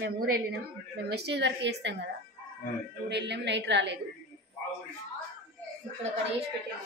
మేము ఊరు వెళ్ళినాం. మేము వెస్టేజ్ వర్క్ చేస్తాం కదా, ఊరు వెళ్ళినాం. నైట్ రాలేదు. ఇక్కడ అక్కడ వేసి పెట్టాము.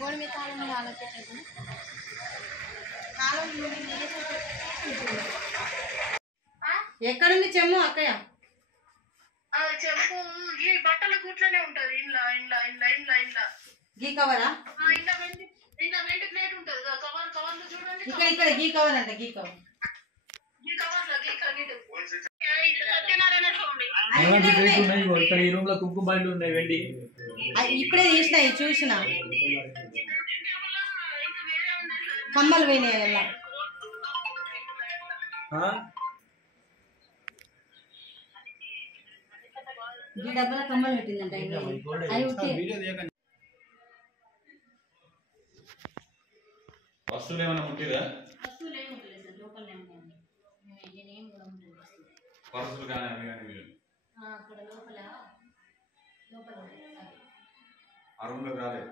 గోడ మీద తాళం ఆలోచించదు. ఎక్కడుంది చెమ్ము అక్కయ్య? చెంపు ఈ బట్టల కూట్లోనే ఉంటది. ఇంట్లో ఇంట్లో ఇంట్లో ఇంట్లో ఇంట్లో గీ కవరా? ఇంట్లో వెండి ప్లేట్ ఉంటది. కవర్ కవర్ లో చూడండి. ఇక్కడ ఇక్కడ గీ కవర్ అంట. గీ కవర్ ఈ కవర్ లో గీ కనీట్ ఇక్కడ ఈ రూమ్ లో కుంకుమ బండి ఉన్నాయి వెండి. ఇప్పుడే తీసినాయి చూసిన. కమ్మలు పోయినాయి అలా. ఈ డబ్బాల కమ్మలు పెట్టిందంట. వస్తువులు ఏమైనా ముట్టిరా? వస్తువులు ఏమి ఉంటుంది సార్, లోపలనే ఉంటాయండి. నేనేం కూడా ఉంటుంది పర్సులు కానీ అవి కానీ అక్కడ లోపల ఆ రూమ్ లోకి రాలేదు.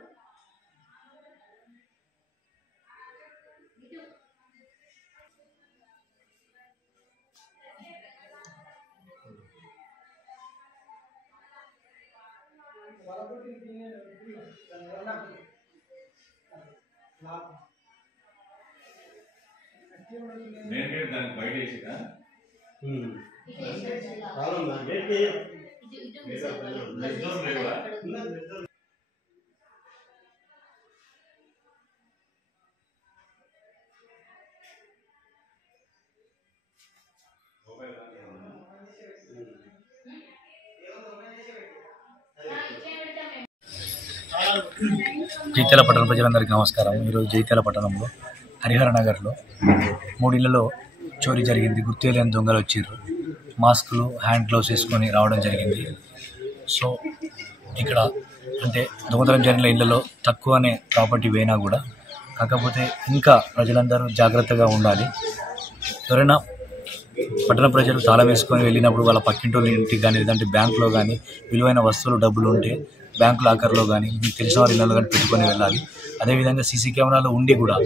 నేను దానికి బయట వేసిరా జైత్యాల పట్టణ ప్రజలందరికీ నమస్కారం. ఈరోజు జైత్యాల పట్టణంలో హరిహర నగర్లో 3 ఇళ్లలో చోరీ జరిగింది. గుర్తు తెలియని దొంగలు వచ్చిర్రు. మాస్కులు, హ్యాండ్ గ్లౌస్ వేసుకొని రావడం జరిగింది. సో ఇక్కడ అంటే దొంగతనం జరిగిన ఇళ్లలో తక్కువనే ప్రాపర్టీ పోయినా కూడా, కాకపోతే ఇంకా ప్రజలందరూ జాగ్రత్తగా ఉండాలి. ఎవరైనా పట్టణ ప్రజలు తాళం వేసుకొని వెళ్ళినప్పుడు వాళ్ళ పక్కింటి ఇంటికి కానీ లేదంటే బ్యాంకులో కానీ విలువైన వస్తువులు డబ్బులు ఉంటే బ్యాంక్ లాకర్లో కానీ మీకు తెలిసిన వారి ఇళ్ళలో కానీ పెట్టుకొని వెళ్ళాలి. అదేవిధంగా సీసీ కెమెరాలు ఉండి కూడా,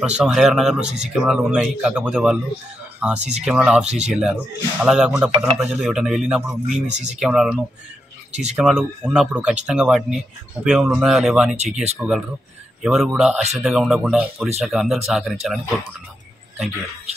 ప్రస్తుతం హరిహర నగర్లో సీసీ కెమెరాలు ఉన్నాయి, కాకపోతే వాళ్ళు సీసీ కెమెరాలు ఆఫ్ చేసి వెళ్ళారు. అలా కాకుండా పట్టణ ప్రజలు ఎవరైనా వెళ్ళినప్పుడు మీ సీసీ కెమెరాలు ఉన్నప్పుడు ఖచ్చితంగా వాటిని ఉపయోగంలో ఉన్నాయా లేవా అని చెక్ చేసుకోగలరు. ఎవరు కూడా అశ్రద్ధగా ఉండకుండా పోలీసులకు అందరికీ సహకరించాలని కోరుకుంటున్నాను. Thank you very much.